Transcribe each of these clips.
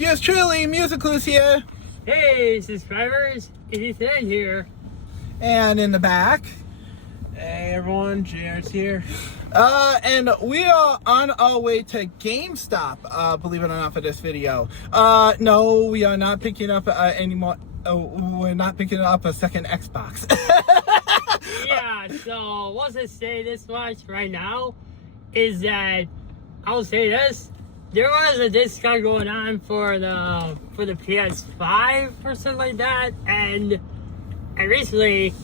It's yours truly, Musicalus here. Hey, subscribers, it's Ethan here. And in the back. Hey everyone, Jart's here. And we are on our way to GameStop, believe it or not, for this video. No, we are not picking up anymore. We're not picking up a second Xbox. Yeah, so what's to say this much right now is that I'll say this. There was a discount going on for the PS5 or something like that, and recently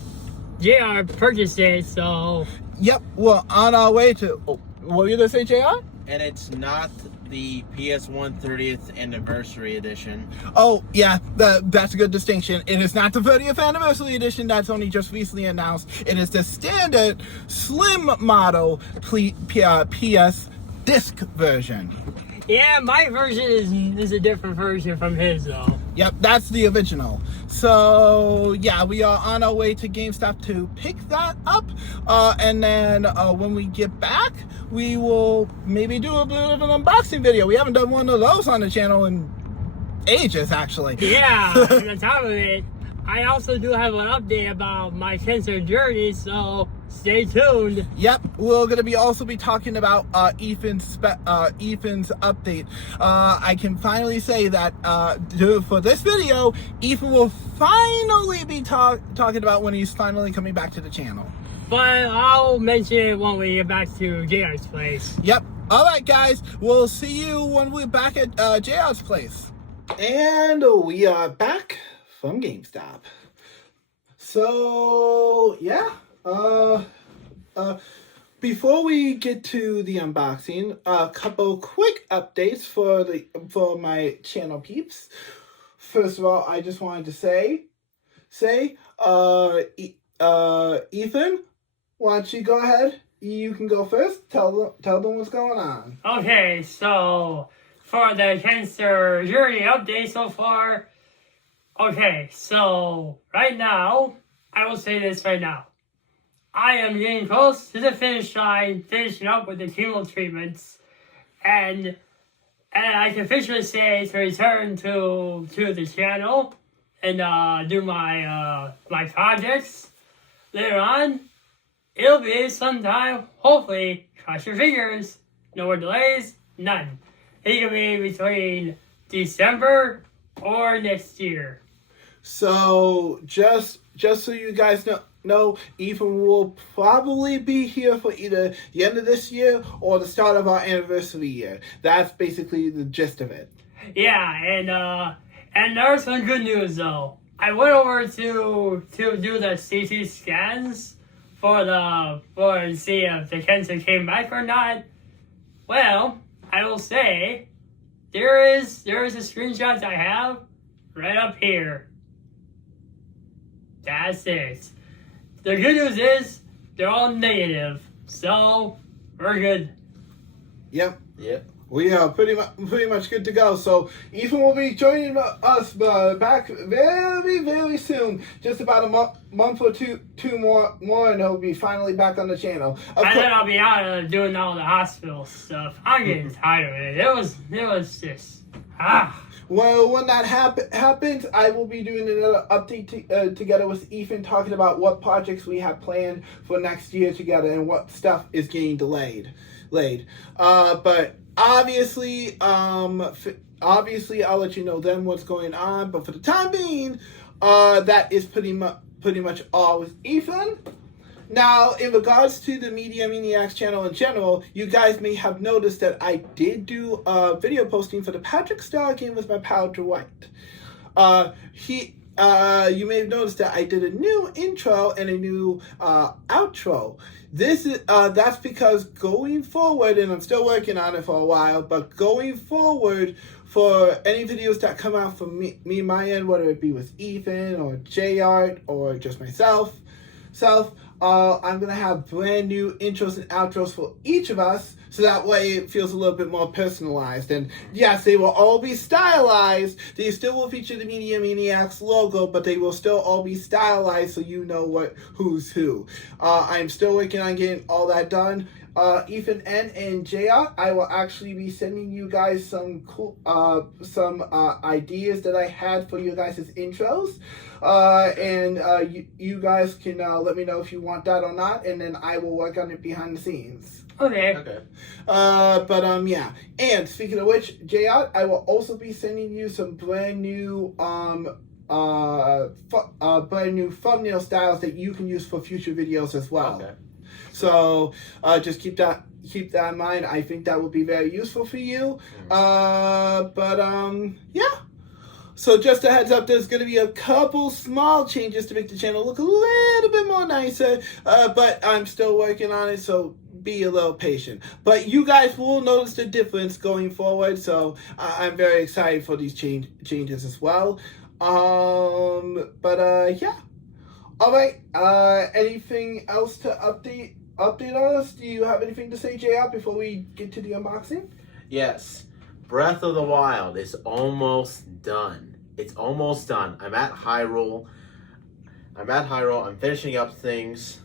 JR purchased it, so Yep, we're on our way to. Oh, what were you gonna say, JR? And it's not the PS1 30th Anniversary Edition. Oh, yeah, that's a good distinction. It is not the 30th Anniversary Edition that's only just recently announced. It is the standard slim model PS disc version. yeah, my version is a different version from his though. Yep, that's the original. So, yeah, we are on our way to GameStop to pick that up. And then when we get back, we will maybe do a bit of an unboxing video. We haven't done one of those on the channel in ages, actually. Yeah, and on top of it, I also do have an update about my cancer journey, so stay tuned. Yep, we're going to also be talking about Ethan's update. I can finally say that for this video, Ethan will finally be talking about when he's finally coming back to the channel. But I'll mention it when we get back to JR's place. Yep. All right, guys. We'll see you when we're back at JR's place. And we are back from GameStop. So, yeah. Before we get to the unboxing, a couple quick updates for my channel peeps. First of all, I just wanted to say, Ethan, why don't you go ahead? You can go first. Tell them what's going on. Okay, so for the cancer journey update so far. Okay, so right now, I will say this right now. I am getting close to the finish line, finishing up with the chemo treatments, and I can officially say to return to the channel and do my my projects later on. It'll be sometime, hopefully, cross your fingers, no more delays, none. It could be between December or next year. So just so you guys know, Ethan will probably be here for either the end of this year or the start of our anniversary year. That's basically the gist of it. Yeah, and there's some good news though. I went over to do the CT scans for to see if the cancer came back or not. Well, I will say there is a screenshot I have right up here. That's it. The good news is they're all negative, so we're good. Yep. We are pretty much good to go. So Ethan will be joining us back very, very soon. Just about a month or two more, and he'll be finally back on the channel. And then I'll be out doing all the hospital stuff. I'm getting tired of it. It was just Well, when that happens, I will be doing another update together with Ethan, talking about what projects we have planned for next year together and what stuff is getting delayed. But obviously, I'll let you know then what's going on. But for the time being, that is pretty much all with Ethan. Now, in regards to the Maniaics channel in general, you guys may have noticed that I did do a video posting for the Patrick Star game with my pal Dwight. You may have noticed that I did a new intro and a new outro. That's because going forward, and I'm still working on it for a while, but going forward, for any videos that come out from me my end, whether it be with Ethan or Jart or just myself, I'm going to have brand new intros and outros for each of us, so that way it feels a little bit more personalized. And yes, they will all be stylized. They still will feature the Maniacs logo, but they will still all be stylized so you know who's who. I'm still working on getting all that done. Ethan N and Jart, I will actually be sending you guys some cool, ideas that I had for you guys' intros. You guys can let me know if you want that or not, and then I will work on it behind the scenes. Okay. Yeah. And speaking of which, Jart, I will also be sending you some brand new thumbnail styles that you can use for future videos as well. Okay. So just keep that in mind. I think that would be very useful for you. Yeah. So just a heads up, there's going to be a couple small changes to make the channel look a little bit more nicer. But I'm still working on it, so be a little patient. But you guys will notice the difference going forward. So I'm very excited for these changes as well. Yeah. All right. Anything else to update us? Do you have anything to say, JR, before we get to the unboxing? Yes. Breath of the Wild is almost done. It's almost done. I'm at Hyrule. I'm finishing up things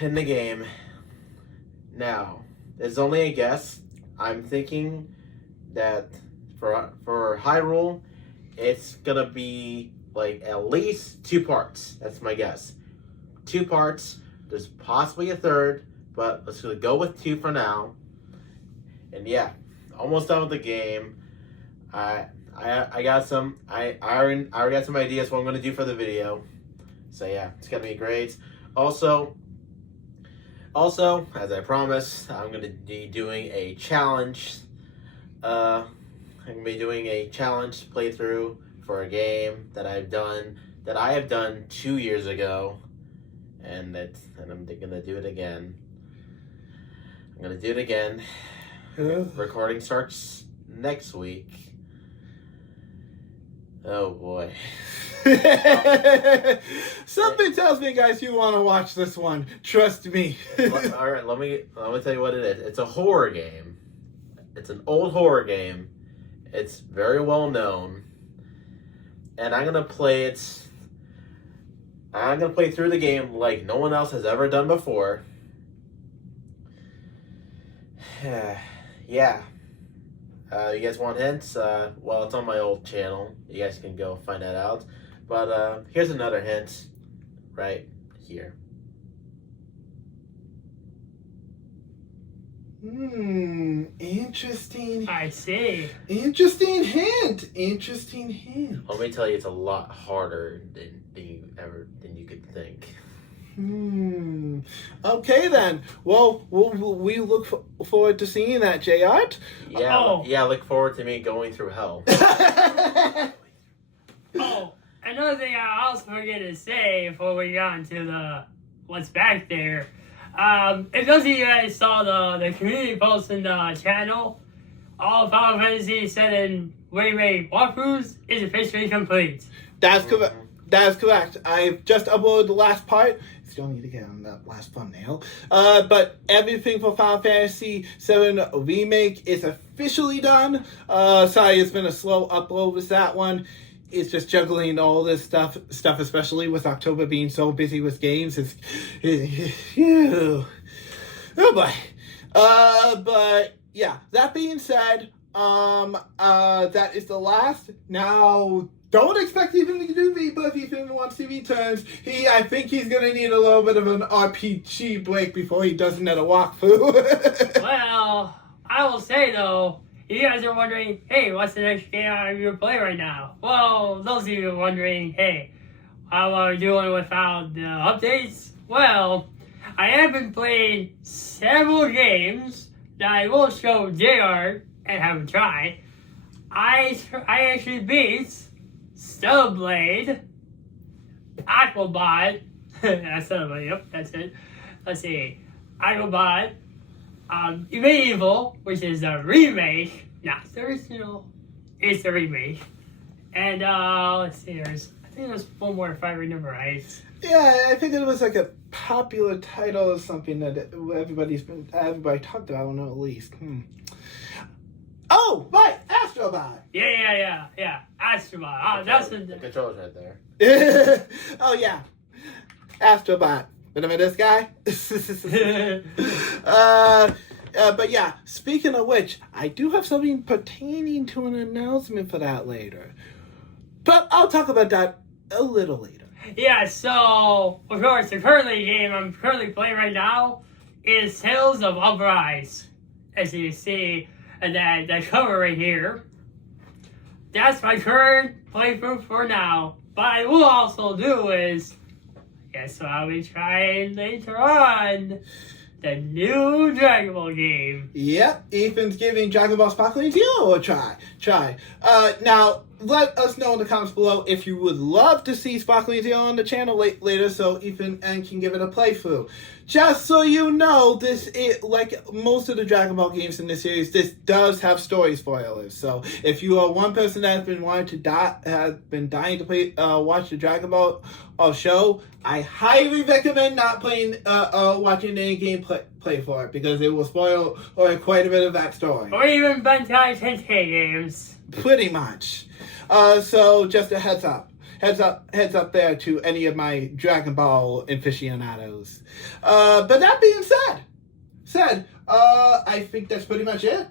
in the game. Now, it's only a guess. I'm thinking that for Hyrule, it's gonna be like at least 2 parts. That's my guess. 2 parts. There's possibly a third, but let's go with 2 for now. And yeah, almost done with the game. I got some. I already got some ideas what I'm gonna do for the video. So yeah, it's gonna be great. Also, as I promised, I'm gonna be doing a challenge. I'm gonna be doing a challenge playthrough for a game that I have done 2 years ago, and I'm gonna do it again. I'm gonna do it again. Recording starts next week. Oh boy. Something tells me, guys, you want to watch this one. Trust me. All right, let me tell you what it is. It's a horror game. It's an old horror game. It's very well known, and I'm gonna play it. I'm gonna play through the game like no one else has ever done before. Yeah. You guys want hints? Well, it's on my old channel. You guys can go find that out. But here's another hint right here. Interesting. I see. Interesting hint. Let me tell you, it's a lot harder than you could think. Okay then. Well, we look forward to seeing that, Jart. Yeah. Look forward to me going through hell. Oh, another thing I also forget to say before we got into the what's back there. If those of you guys saw the community post in the channel, all Final Fantasy VII remake walkthroughs is officially complete. That's correct. That's correct. I've just uploaded the last part. Still need to get on that last thumbnail. But everything for Final Fantasy VII Remake is officially done. Sorry, it's been a slow upload with that one. It's just juggling all this stuff, especially with October being so busy with games. Oh boy. But yeah, that being said, that is the last. Now, don't expect Ethan to do V, but if Ethan wants to returns, I think he's gonna need a little bit of an RPG break before he does another walkthrough. Well, I will say though, if you guys are wondering, hey, what's the next game I'm gonna play right now? Well, those of you wondering, hey, how are we doing without the updates? Well, I have been playing several games that I will show JR and have him try. I actually beat Stellarblade, Aquabot, that's Stellarblade, yep, that's it. Let's see, Aquabot, Medieval, which is the remake, not the original, it's the remake. And let's see, I think there's one more if I remember right. Yeah, I think it was like a popular title or something that everybody talked about, at least. Oh, right, Astrobot. Yeah. Astrobot. Oh, that's the controller's right there. Oh yeah, Astrobot. Remember this guy? But yeah, speaking of which, I do have something pertaining to an announcement for that later. But I'll talk about that a little later. Yeah, so, of course, the game I'm currently playing right now is Tales of Uprise. As you can see, and that cover right here. That's my current playthrough for now. But I will also do is, guess what I'll be trying later on? The new Dragon Ball game. Yep, Ethan's giving Dragon Ball Sparkling Zero a try. Now, let us know in the comments below if you would love to see Sparkling Zero on the channel later so Ethan can give it a playthrough. Just so you know, this is, like most of the Dragon Ball games in this series, this does have story spoilers. So if you are one person that has been dying to play, watch the Dragon Ball show, I highly recommend not watching any game play for it because it will spoil quite a bit of that story. Or even Bantai Tensei games. Pretty much. So just a heads up there to any of my Dragon Ball aficionados. But that being said, I think that's pretty much it.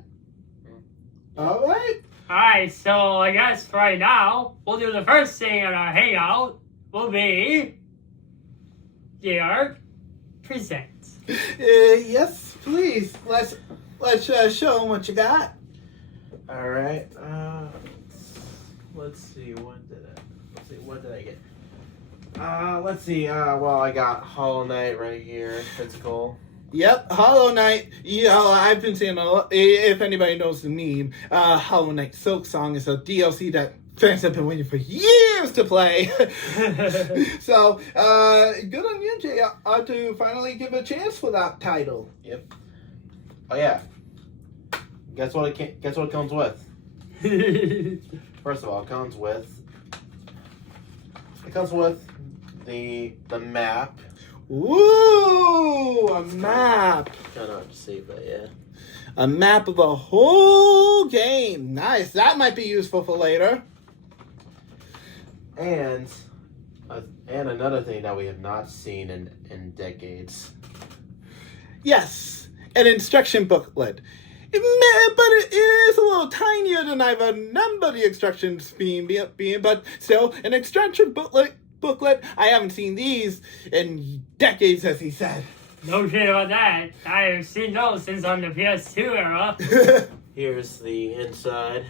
All right. Alright, so I guess right now, we'll do the first thing on our Hangout will be Jart Presents. Yes, please. Let's show them what you got. All right. Let's see. What did I get? Let's see. Well, I got Hollow Knight right here, physical. Yep, Hollow Knight. Yeah, I've been seeing a lot. If anybody knows the meme, Hollow Knight Silk Song is a DLC that fans have been waiting for years to play. So, good on you, JR, to finally give a chance for that title. Yep. Oh yeah. Guess what it comes with? First of all, it comes with the map. Ooh, a map. Kind of hard to see, but yeah. A map of a whole game. Nice. That might be useful for later. And another thing that we have not seen in decades. Yes, an instruction booklet. But it is a little tinier than I remember the instructions being, but still, an instruction booklet. I haven't seen these in decades, as he said. No shit about that. I have seen those since on the PS2 era. Here's the inside.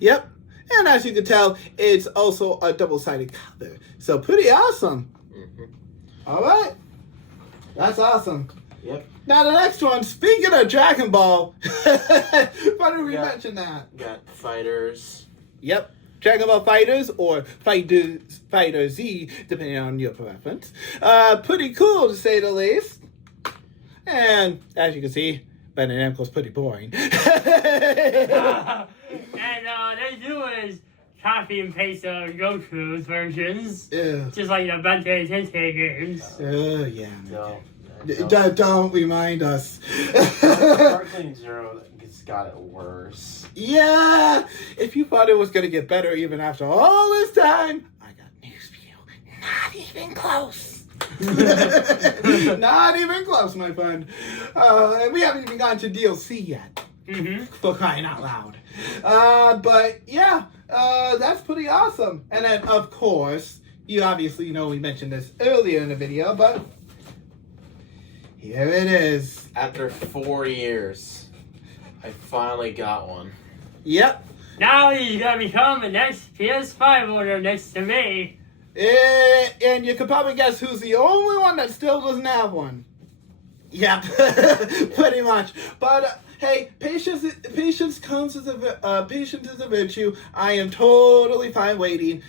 Yep. And as you can tell, it's also a double-sided cover. So pretty awesome. Mm-hmm. All right. That's awesome. Yep. Now the next one, speaking of Dragon Ball, why did we mention that? Got fighters. Yep. Dragon Ball Fighters or Fighter Z, depending on your preference. Pretty cool to say the least. And as you can see, Bandai Namco's pretty boring. And they do is copy and paste Goku's versions. Ew. Just like the Bantai Tensei games. Oh, yeah. No. Don't remind us. Sparkling Zero got it worse. Yeah. If you thought it was going to get better even after all this time, I got news for you. Not even close. Not even close, my friend. And we haven't even gotten to DLC yet. Mm-hmm. For crying out loud. But yeah, that's pretty awesome. And then, of course, you obviously know we mentioned this earlier in the video, but here it is. After 4 years, I finally got one. Yep. Now he's gonna become the next PS5 owner next to me. And you could probably guess who's the only one that still doesn't have one. Yep. Pretty much. But hey, patience comes as patience is a virtue. I am totally fine waiting.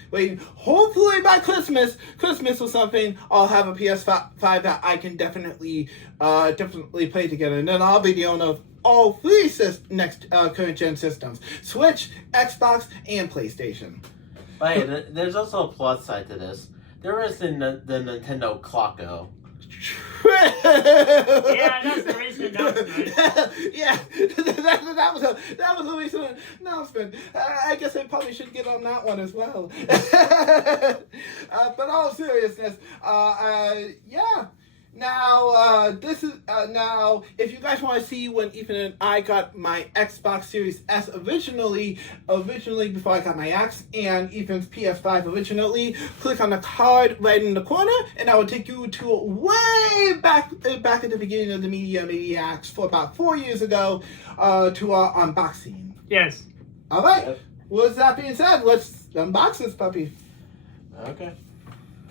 Hopefully by Christmas or something, I'll have a PS5 that I can definitely play together, and then I'll be the owner of all three current gen systems: Switch, Xbox, and PlayStation. But hey, there's also a plus side to this. There is the Nintendo Clocko. Yeah, that's the recent announcement. Yeah, that was a recent announcement. I guess I probably should get on that one as well. But all seriousness, yeah, Now, this is now. If you guys want to see when Ethan and I got my Xbox Series S originally before I got my X and Ethan's PS5 originally, click on the card right in the corner, and I will take you to way back at the beginning of the Maniaics for about 4 years ago, to our unboxing. Yes. All right. Yep. With that being said, let's unbox this puppy. Okay.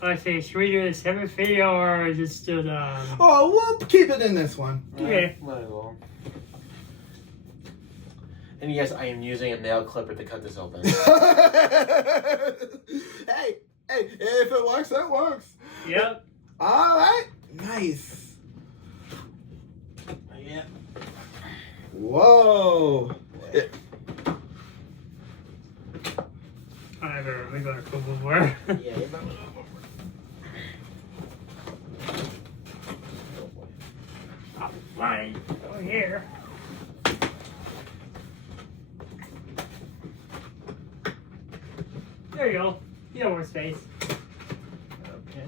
Let's see, should we do the separate video or just do the... Oh, we'll keep it in this one. Okay. Might as well. And yes, I am using a nail clipper to cut this open. hey, if it works, it works. Yep. All right, nice. Yeah. Whoa. Whatever, we got a couple more. Yeah. Right, over here. There you go. You have more space. Okay.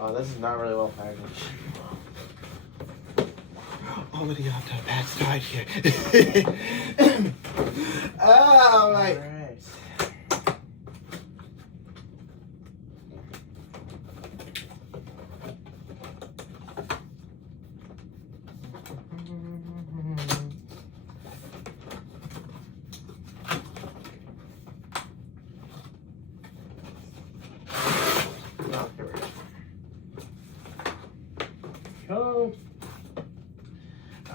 Oh, this is not really well packaged. Already off to a bad start here. All right. Alright. Go.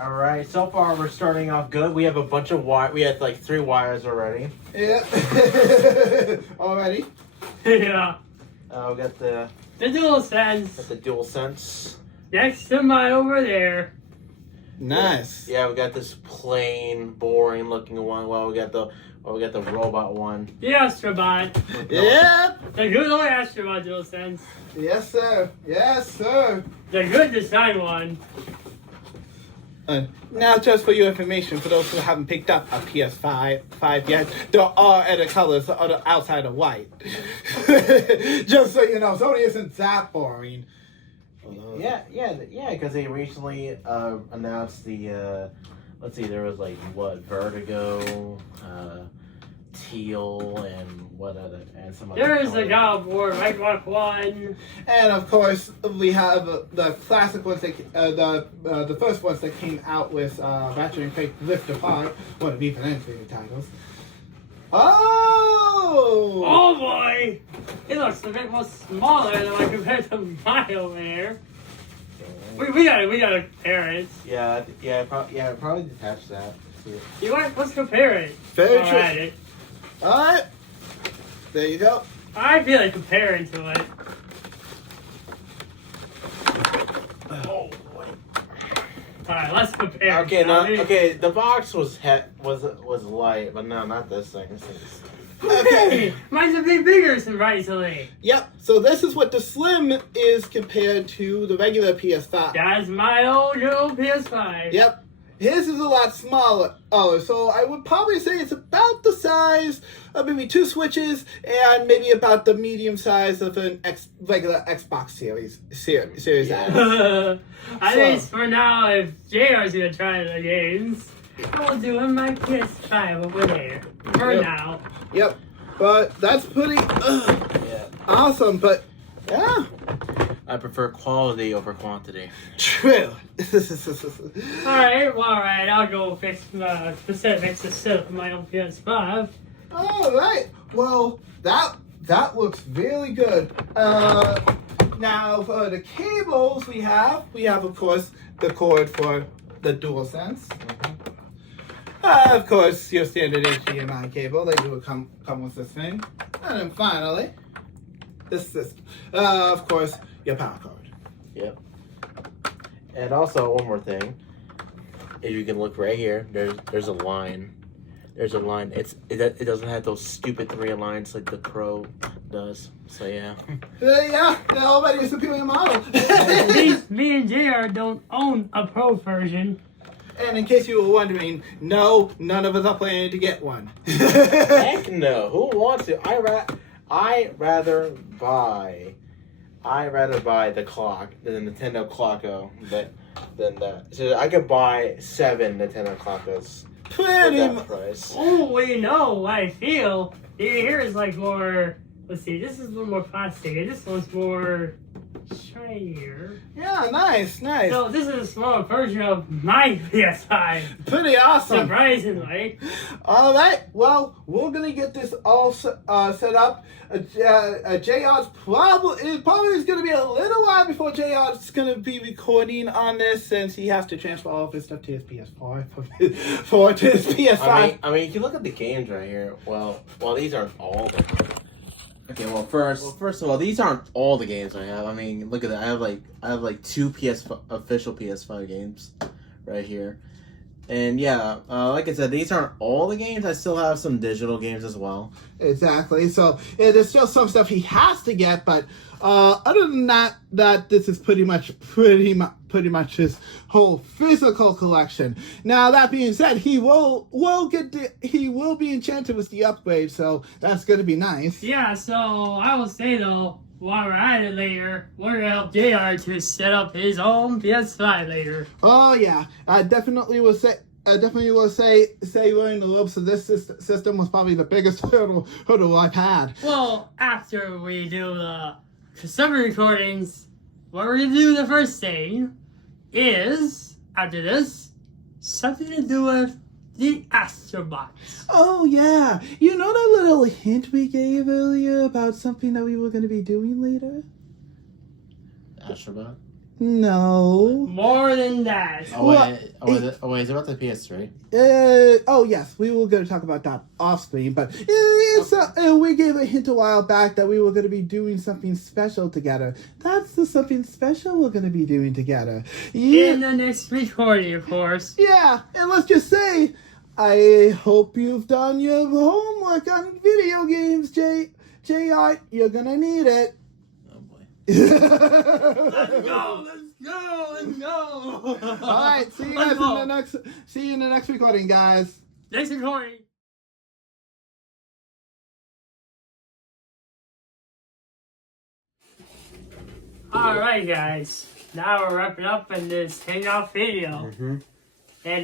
All right. So far, we're starting off good. We have a bunch of wire. We had like 3 wires already. Yeah. Already. Yeah. We got the DualSense dual sense. next to mine over there. Nice. Yeah, we got this plain, boring looking one. Well, we got the robot one. The Astrobot. Yep. The good old Astrobot DualSense. Yes, sir. Yes, sir. The good design one. Now, just for your information, for those who haven't picked up a PS5 yet, there are other colors outside of white. Just so you know, Sony isn't that boring. Yeah, because they recently announced the, let's see, there was like, Vertigo, teal, and what other, and some other There's the colors. God of War Ragnarok one. And of course, we have the classic ones, the first ones that came out with Ratchet and Clank Rift Apart, one of Ethan favorite titles. Oh! Oh boy! It looks a bit more smaller than like compared to mine over here. We gotta compare it. Probably detach that. See it. You want? Let's compare it. Very All true. right. Alright. There you go. I feel like comparing to it. Oh boy. Alright, let's compare. Okay, shall now we? okay. The box was light, but no, not this thing. This thing's Hey, mine's a bit bigger surprisingly. Yep, so this is what the Slim is compared to the regular PS5. That's my old little PS5. Yep. His is a lot smaller. Oh, so I would probably say it's about the size of maybe 2 Switches and maybe about the medium size of an regular Xbox Series S. At least for now, if JR's gonna try the games, I'll do in my PS5 over there. For Yep. now. Yep. But that's pretty awesome, but yeah. I prefer quality over quantity. True. Alright, I'll go fix the specifics to set up my own PS5. Alright. Well, that looks really good. Now for the cables we have of course the cord for the DualSense. Of course, your standard HDMI cable that you would come with this thing. And then finally, this system. Of course, your power cord. Yep. And also, one more thing. If you can look right here, there's a line. There's a line. It doesn't have those stupid 3 lines like the Pro does. So yeah. Yeah, they're already a superior model. Me and JR don't own a Pro version. And in case you were wondering, no, none of us are planning to get one. Heck no. Who wants it? I rather buy I'd rather buy the clock, the Nintendo Clocko, than that. So I could buy 7 Nintendo Clockos for Pretty that much. price. Oh, we know what I feel. Here is like more. Let's see. This is a little more plastic, and this one's more shinier. Yeah, nice. So this is a smaller version of my PS5. Pretty awesome. Surprisingly. All right. Well, we're gonna get this all set up. JR's probably is gonna be a little while before JR's gonna be recording on this, since he has to transfer all of his stuff to his PS4 to his PS5. I mean, you can look at the games right here. Well, these aren't all the. Okay, well, first of all, these aren't all the games I have. I mean, look at that. I have like 2 official PS5 games right here. And yeah, like I said, these aren't all the games. I still have some digital games as well. Exactly. So there's still some stuff he has to get, but other than that, this is pretty much his whole physical collection. Now that being said, he will be enchanted with the upgrade, so that's gonna be nice. Yeah. So I will say though, while we're at it later, we're gonna help JR to set up his own PS5 later. Oh yeah, I definitely will say learning the ropes of this system was probably the biggest hurdle I've had. Well, after we do the summer recordings, what we're gonna do the first thing is, after this, something to do with the Astrobots. Oh yeah, you know that little hint we gave earlier about something that we were going to be doing later? Astrobot? No. More than that. Wait, is it about the PS3? Oh yes, we were going to talk about that off screen, but we gave a hint a while back that we were going to be doing something special together. That's the something special we're going to be doing together. Yeah. In the next recording, of course. Yeah, and let's just say, I hope you've done your homework on video games, JR. You're gonna need it. Oh boy. Let's go. All right, see you guys in the next recording, guys. Next recording. Alright guys, now we're wrapping up in this Hangout video. Mm-hmm. And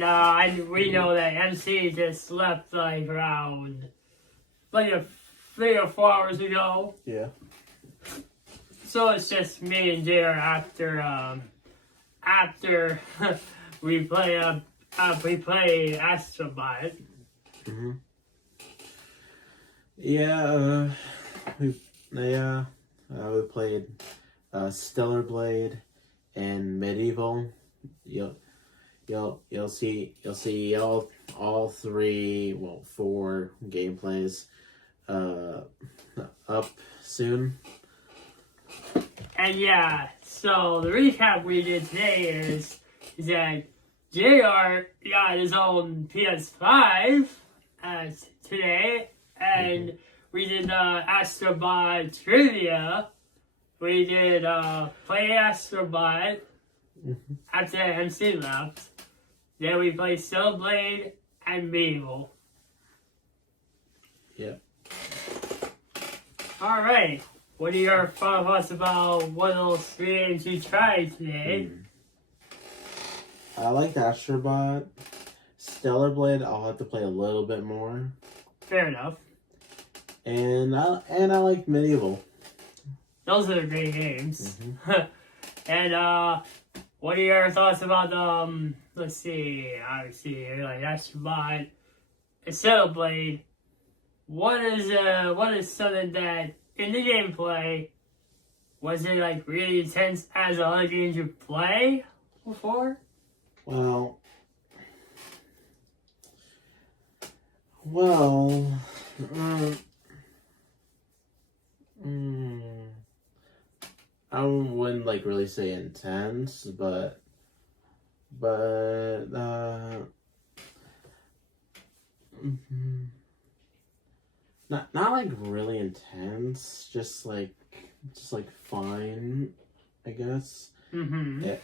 we know that MC just left like around 3 or 4 hours ago. Yeah. So it's just me and JR after we play Astrobot. Mm-hmm. Yeah, we played Stellar Blade and Medieval. You'll see all 4 gameplays up soon. And yeah, so the recap we did today is that JR got his own PS5 today, and we did Astrobot trivia. We did play Astrobot after MC left. Then we played Cellblade and Medieval. Yep. Alright. What are your thoughts about one of those 3 games you tried today? I like Astrobot. Stellar Blade, I'll have to play a little bit more. Fair enough. And I like Medieval. Those are great games. Mm-hmm. And what are your thoughts about let's see, obviously like Astrobot and Cellblade. What is something that in the gameplay was it like really intense as other games you play before? Well, I wouldn't like really say intense, but not like really intense, just like fine, I guess. Mm-hmm.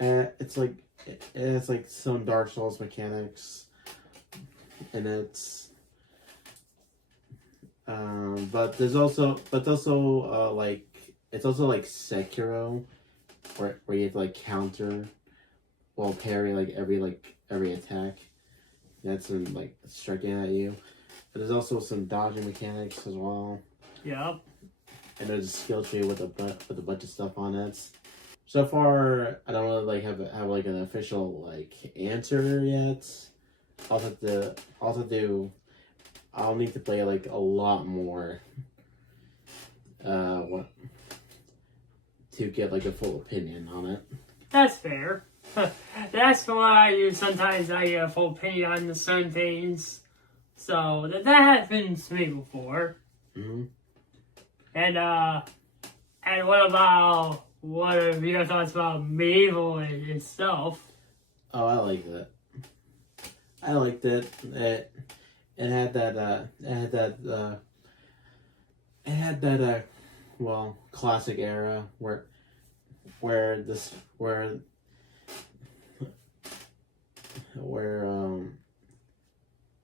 It's like some Dark Souls mechanics, and it's but there's also like it's also like Sekiro, where you have to like counter, well, parry like every attack that's like striking at you. But there's also some dodging mechanics as well. Yep. And there's a skill tree with a bunch of stuff on it. So far, I don't really like have like an official like answer yet. I'll need to play like a lot more. What to get like a full opinion on it. That's fair. That's why I do. Sometimes I get a full opinion on certain things. So that happens to me before. Mm-hmm. And what are your thoughts about Medieval itself? Oh, I liked it. I liked it. It had that well, classic era where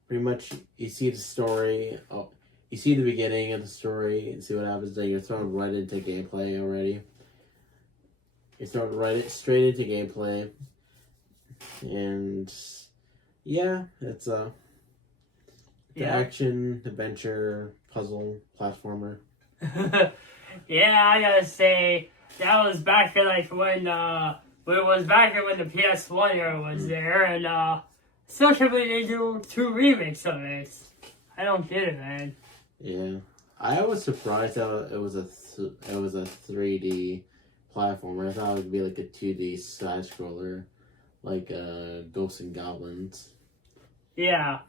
pretty much you see the story. Oh, you see the beginning of the story and see what happens. Then you're thrown right into gameplay already. You're thrown straight into gameplay, and yeah, it's the action adventure puzzle platformer. Yeah, I gotta say that was back in like when it was back in when the PS1 era was there, and still can't believe they do 2 remakes of it. I don't get it, man. Yeah, I was surprised that it was a 3D platformer. I thought it would be like a 2D side scroller, like Ghosts and Goblins. Yeah.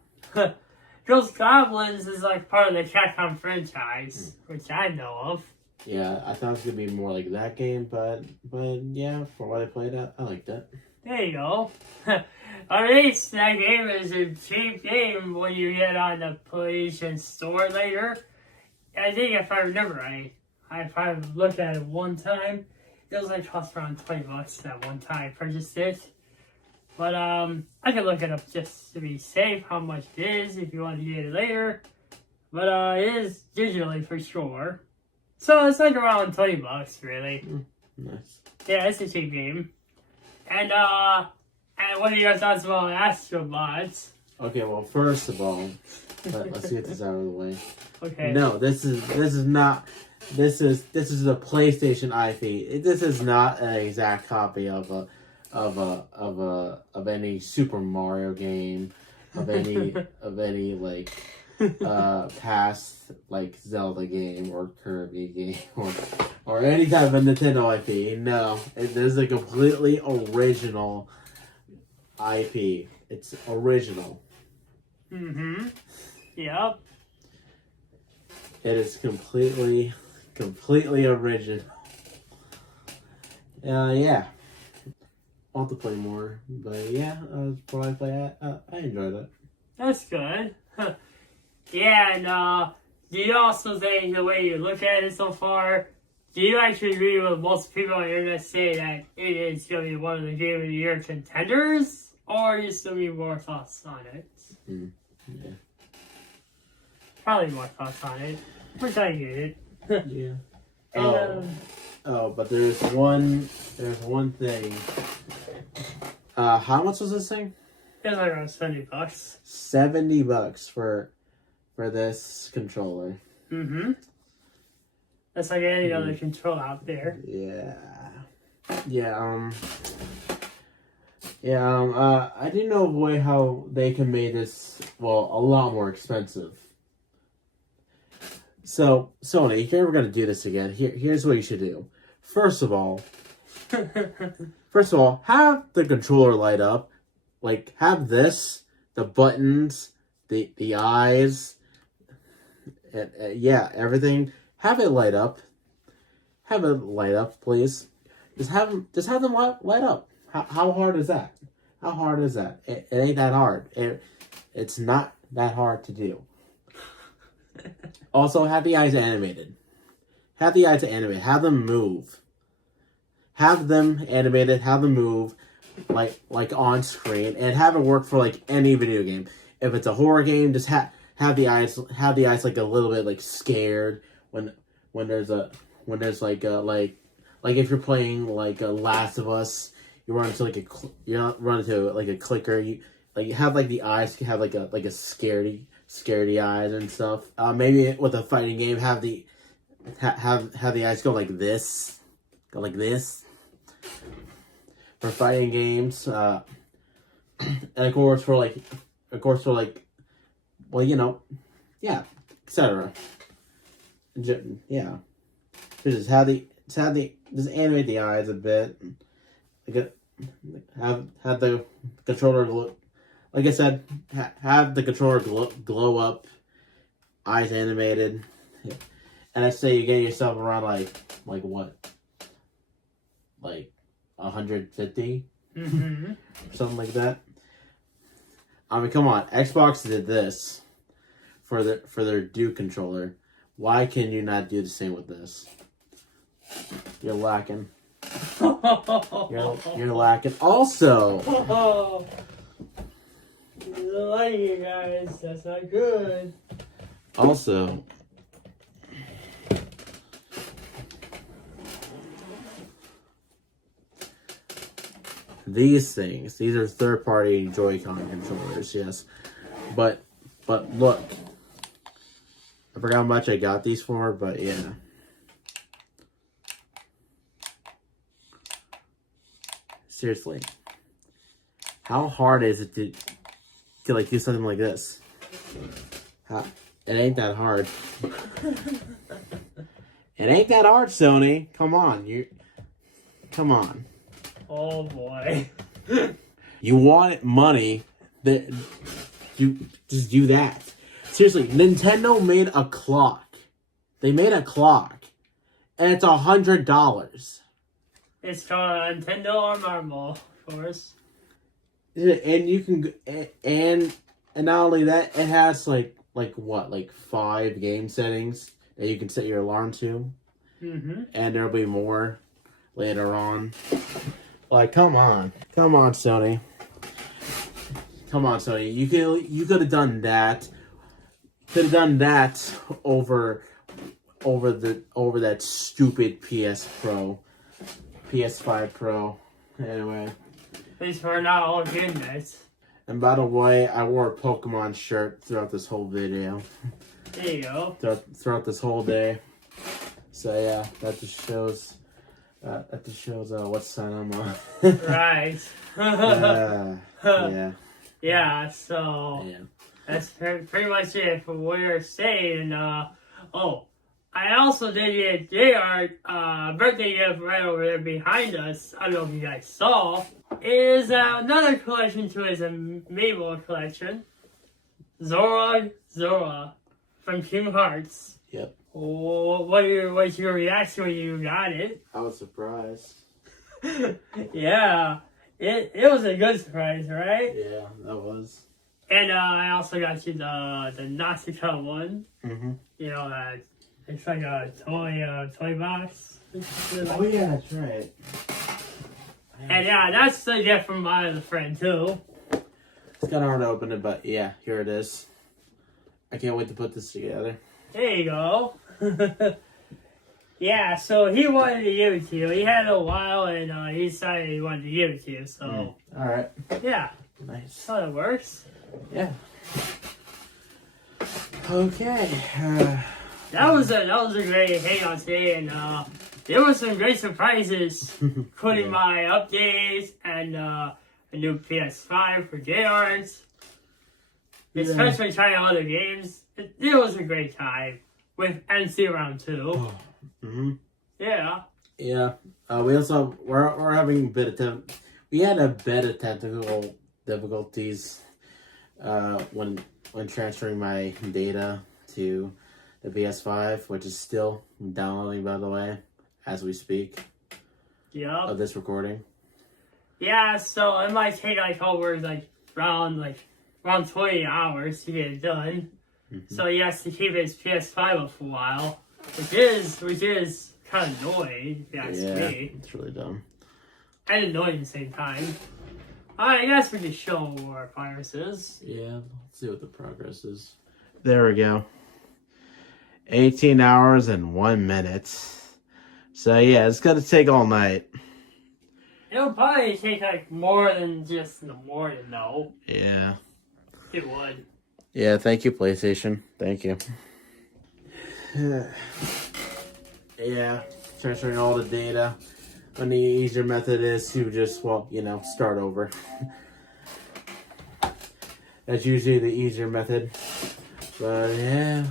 Ghost Goblins is like part of the Capcom franchise, which I know of. Yeah, I thought it was gonna be more like that game, but yeah, for what I played, I liked it. There you go. At least that game is a cheap game when you get on the PlayStation Store later. I think if I remember right, if I looked at it one time, it was like cost around $20 that one time I purchased it. But I can look it up just to be safe how much it is if you want to get it later. But it is digitally for sure. So it's like around $20 really. Nice. Yeah, it's a cheap game. And what are your thoughts about Astrobots? Okay, well, first of all, let's get this out of the way. Okay. No, this is not. This is a PlayStation IP. This is not an exact copy of any Super Mario game, of any like past like Zelda game or Kirby game or any type of Nintendo IP. No, this is a completely original IP. It's original. Mm-hmm. Yep. It is completely original. Yeah. I'll have to play more, but yeah, what I play, I enjoyed it. That's good. Yeah, and do you also think the way you look at it so far, do you actually agree with most people on the internet say that it is going to be one of the Game of the Year contenders, or you still need more thoughts on it? Yeah. Probably more thoughts on it, which I get it. Yeah. And, but there's one thing. How much was this thing? it's like around $70. $70 for this controller. Mm-hmm. That's like any other control out there. Yeah. I didn't know a way how they can make this, well, a lot more expensive. So, Sony, if you're ever going to do this again, here's what you should do. First of all, have the controller light up. Like, have this, the buttons, the eyes, yeah, everything. Have it light up. Have it light up, please. Just have them light up. How hard is that? How hard is that? It ain't that hard. It's not that hard to do. Also, have the eyes animated. Have them move. Have them animated. Have them move, like on screen, and have it work for like any video game. If it's a horror game, just have the eyes like a little bit like scared when there's a when there's like if you're playing like Last of Us, you run into a clicker. You have like the eyes, you have like a scaredy eyes and stuff. Maybe with a fighting game, have the eyes go like this, for fighting games. And of course for well, yeah, etc. Yeah, just animate the eyes a bit. Have the controller glow. Like I said, have the controller glow up, eyes animated, and I say you get yourself around like what, like 150, something like that. I mean, come on, Xbox did this for their Duke controller. Why can you not do the same with this? You're lacking. You're lacking. Also, I like you guys. That's not good. Also, these are third-party Joy-Con controllers, yes. But look, I forgot how much I got these for, but yeah. Seriously, how hard is it to like do something like this? It ain't that hard. It ain't that hard, Sony. Come on, come on. Oh boy. You want money? That you just do that. Seriously, Nintendo made a clock. They made a clock, and it's $100. It's called Nintendo or Marble, of course. And you can and not only that, it has like 5 game settings that you can set your alarm to. Mm-hmm. And there'll be more later on. Like, come on, Sony. Come on, Sony. You could have done that. Could have done that over that stupid PS5 Pro. Anyway. At least we're not all goodness. And by the way, I wore a Pokemon shirt throughout this whole video. There you go. Throughout this whole day. So yeah, that just shows what sign I'm on. Right. Yeah. Yeah, so Yeah. that's pretty much it for what we're saying. I also did get Jart birthday gift right over there behind us. I don't know if you guys saw. Is another collection to his Mabel collection. Zora from Kingdom Hearts. Yep. What's your reaction when you got it? I was surprised. Yeah. It was a good surprise, right? Yeah, that was. And I also got you the Nausicaa one. Mm-hmm. You know, it's like a toy box. Oh yeah, that's right. And yeah, that's the gift from my other friend too. It's kind of hard to open it, but yeah, here it is. I can't wait to put this together. There you go. Yeah, so he wanted to give it to you. He had it a while, and he decided he wanted to give it to you. So all right. Yeah. Nice. So it works. Yeah. Okay. That was a great hangout today, and there were some great surprises, including my updates and a new PS5 for Jart. Especially trying out other games. It was a great time with MC Round 2. Mm-hmm. Yeah. Yeah. We also we're having a bit of we had a bit of technical difficulties when transferring my data to the PS5, which is still downloading, by the way, as we speak. Yep. Of this recording. Yeah, so it might take around 20 hours to get it done. Mm-hmm. So he has to keep his PS5 up for a while, which is kind of annoying, if you ask me. It's really dumb. And annoying at the same time. I guess we can show our progress is. Yeah, let's see what the progress is. There we go. 18 hours and 1 minute. So yeah, it's gonna take all night. It'll probably take like more than just the morning, though. Yeah. It would. Yeah, thank you, PlayStation. Thank you. Yeah, transferring all the data. And the easier method is to just, well, start over. That's usually the easier method. But yeah,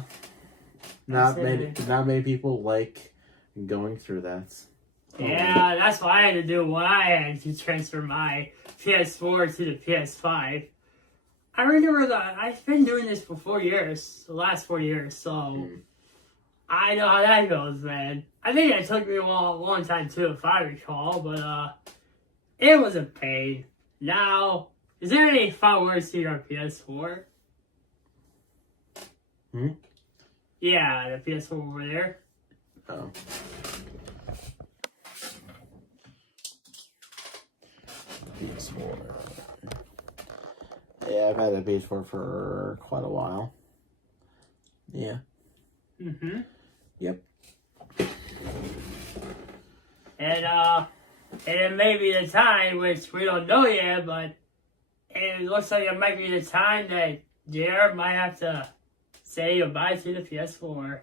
not many people like going through that. Yeah, that's what I had to do when I had to transfer my PS4 to the PS5. I remember that I've been doing this for 4 years, the last 4 years, so I know how that goes, man. I think it took me a long time too, if I recall, but it was a pain. Now, is there any fun words to your PS4? Yeah, the PS4 over there. Oh. PS4. Yeah, I've had a PS4 for quite a while. Yeah. Mm-hmm. Yep. And it may be the time, which we don't know yet, but it looks like it might be the time that Jart might have to say goodbye to the PS4.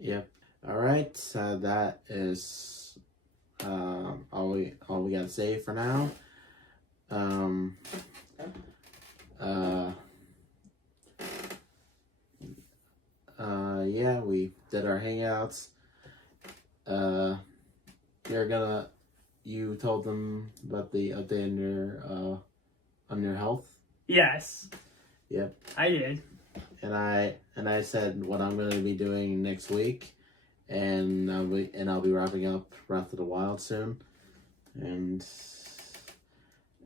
Yep. All right. So that is all we gotta say for now. Yeah, we did our hangouts. You told them about the update on your health. Yes. Yep. I did. And I said what I'm going to be doing next week, and I'll be wrapping up Breath of the Wild soon. And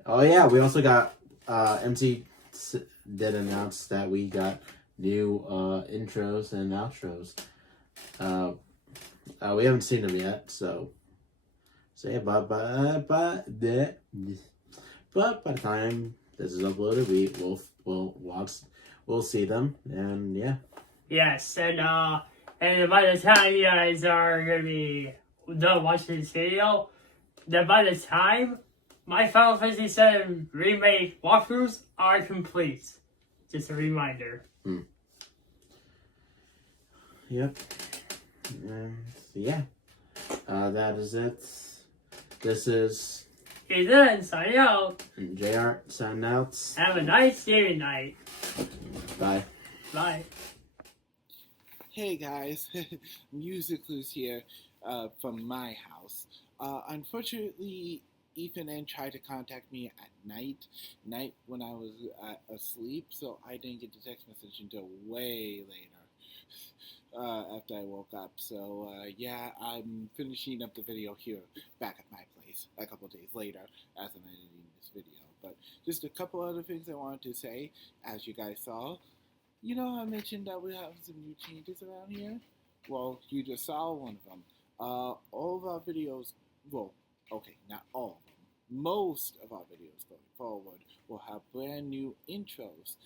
oh yeah, we also got MC did announce that we got new intros and outros. We haven't seen them yet, so say but by the time this is uploaded, we'll see them, and yeah. Yes, and by the time you guys are gonna be done watching this video, then by the time my Final Fantasy VII Remake walkthroughs are complete. Just a reminder. Yep. And yeah. That is it. This is Ethan signing out. and Jart signing out. Have a nice gaming night. Bye. Bye. Hey guys, Musical's here from my house. Unfortunately, Ethan N tried to contact me at night when I was asleep, so I didn't get the text message until way later after I woke up. So yeah, I'm finishing up the video here back at my place a couple days later as I'm editing this video. But just a couple other things I wanted to say. As you guys saw, I mentioned that we have some new changes around here. Well, you just saw one of them. All of our videos, well, okay, not all of them. Most of our videos going forward will have brand new intros.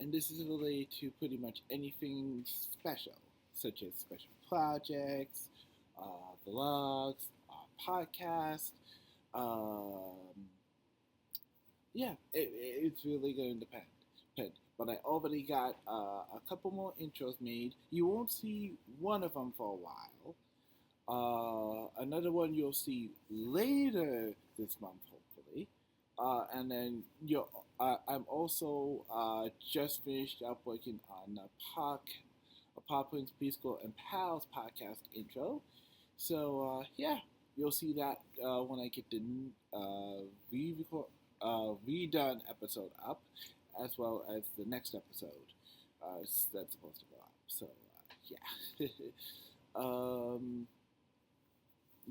And this is related to pretty much anything special, such as special projects, vlogs, podcasts. Yeah, it's really going to depend. But I already got a couple more intros made. You won't see one of them for a while. Another one you'll see later this month, hopefully. And then I'm also just finished up working on a Pop Prince Preschool and Pals podcast intro. So yeah, you'll see that when I get the redone episode up, as well as the next episode that's supposed to go up. So yeah.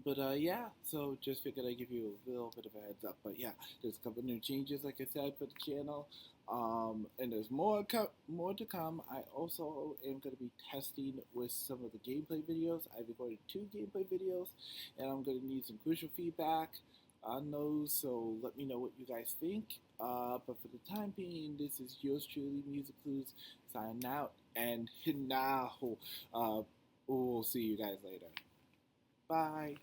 But yeah, so just figured I'd give you a little bit of a heads up. But yeah, there's a couple new changes, like I said, for the channel. And there's more to come. I also am going to be testing with some of the gameplay videos. I recorded 2 gameplay videos, and I'm going to need some crucial feedback on those, so let me know what you guys think. But for the time being, this is yours truly, Music Clues, signing out, and now we'll see you guys later. Bye.